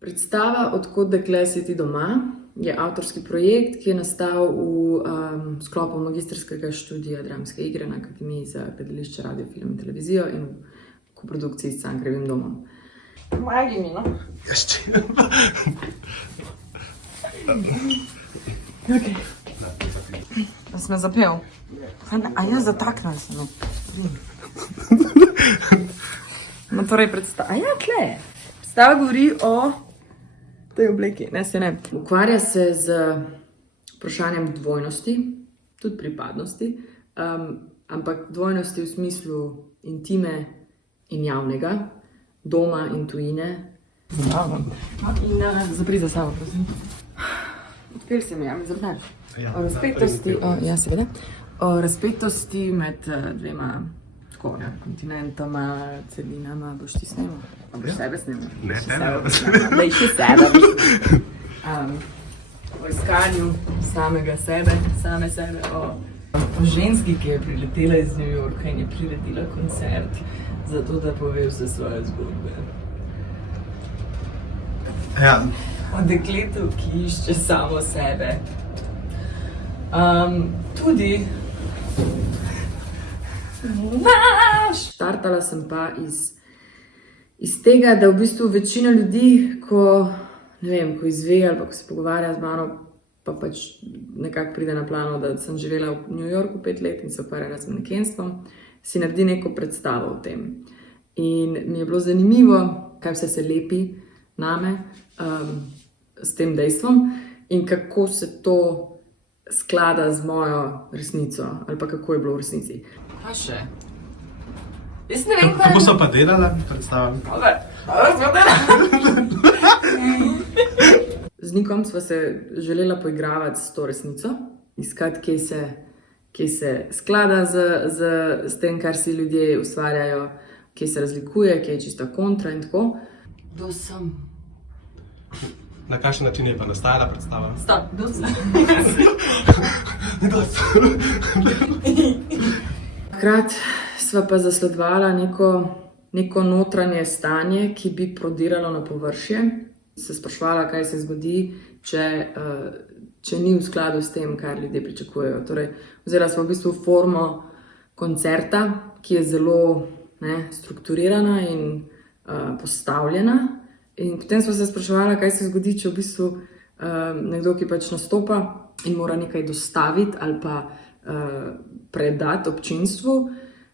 Predstava Odkot dekle si ti doma je avtorski projekt, ki je nastal v sklopu magistrskega študija dramske igre na Akademiji za gledališče, radio, film in televizijo in v koprodukciji s Cankarjevim domom. Pomagaj mi, no? Jeszcze. Okay. Da sem zapel. A jaz zataknil sem. No, torej predstava. A ja, tle. Predstava govori o tej obleki. Ne, se ne. Ukvarja se z vprašanjem dvojnosti, tudi pripadnosti, ampak dvojnosti v smislu intime in javnega, doma in tujine. In zapri za sabo, prosim. Odpel se mi, ja, mi zapreš. O razpetosti, ja, seveda. O razpetosti med dvema kontinentoma, celinama, boš ti snemal? Boš sebe snemal? Ne, tebe. Daj še sebe. O iskanju samega sebe, same sebe, o ženski, ki je priletela iz New Yorka in je priredila koncert, zato da pove vse svoje zgodbe. Ja. O dekletu, ki išče samo sebe. Tudi štartala sem pa iz tega, da v bistvu večina ljudi, ko izve ali pa ko se pogovarja z mano, pa pač nekako pride na plano, da sem živela v New Yorku 5 let in se ukvarjala z manekenstvom, si naredi neko predstavo o tem. In mi je bilo zanimivo, kaj vse se lepi name s tem dejstvom in kako se to sklada z mojo resnico, ali pa kako je bilo v resnici. Kaj še? Jaz ne vem, Kako so pa delala predstava? Z Nikom sva se želela poigravati s to resnico, iskati, kje se sklada z tem, kar si ljudje ustvarjajo, kje se razlikuje, kje je čista kontra in tako. Kdo sem? Na kakšen način je pa nastajala predstava? Stop, kdo sem? Takrat sva pa zasledovala neko notranje stanje, ki bi prodiralo na površje. Se spraševala, kaj se zgodi, če ni v skladu s tem, kar ljudje pričakujejo. Torej, vzela sva v bistvu formo koncerta, ki je zelo strukturirana in postavljena. In potem smo se spraševali, kaj se zgodi, če v bistvu nekdo, ki pač nastopa in mora nekaj dostaviti ali pa predati občinstvu,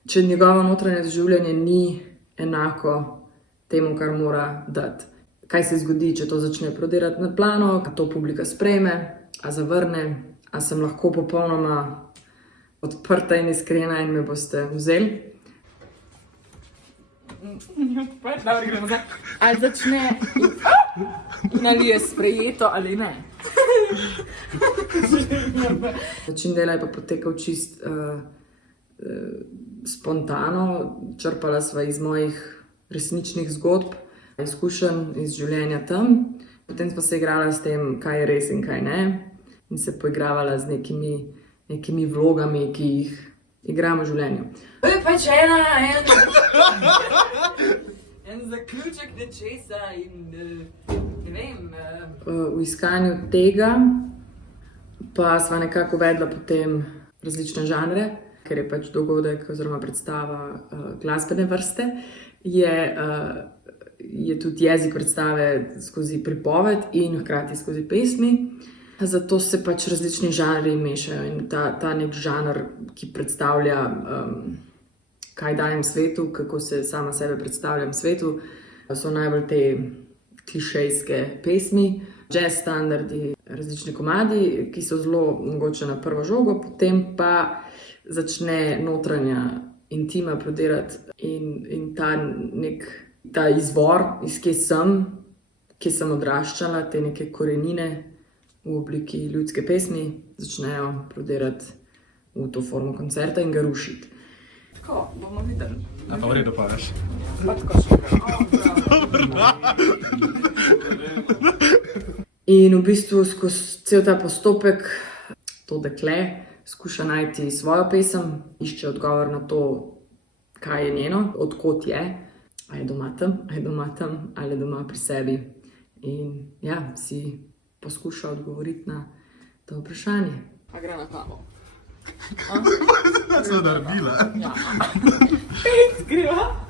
če njegovo notranje doživljanje ni enako temu, kar mora dati. Kaj se zgodi, če to začne prodirati na plano, a to publika sprejme, a zavrne, a sem lahko popolnoma odprta in iskrena in me boste vzeli. Ali začne in ali je sprejeto ali ne. Način dela je pa potekal čist spontano, črpala sva iz mojih resničnih zgodb, izkušenj iz življenja tam. Potem sva se igrala s tem, kaj je res in kaj ne, in se poigravala z nekimi vlogami, ki jih igramo v življenju. To je pač en zaključek nečesa in ne vem. V iskanju tega pa sva nekako uvedla potem različne žanre, ker je pač dogodek oziroma predstava glasbene vrste, je tudi jezik predstave skozi pripoved in hkrati skozi pesmi. Zato se pač različni žanri mešajo in ta nek žanr, ki predstavlja, kaj dajem svetu, kako se sama sebe predstavljam svetu, so najbolj te klišejske pesmi, jazz standardi, različni komadi, ki so zelo mogoče na prvo žogo, potem pa začne notranja intima prodirati in ta izvor, iz kje sem odraščala, te neke korenine v obliki ljudske pesmi, začnejo prodirati v to formo koncerta in ga rušiti. Tako, bomo videli. A pa v redu pa veš? Pa tako še. In v bistvu skozi cel ta postopek to dekle skuša najti svojo pesem, išče odgovor na to, kaj je njeno, odkot je. A je doma tam, ali je doma pri sebi. in ja, si poskuša odgovoriti na to vprašanje. A gre na kavo? Kaj so naredila? Ja. Greva.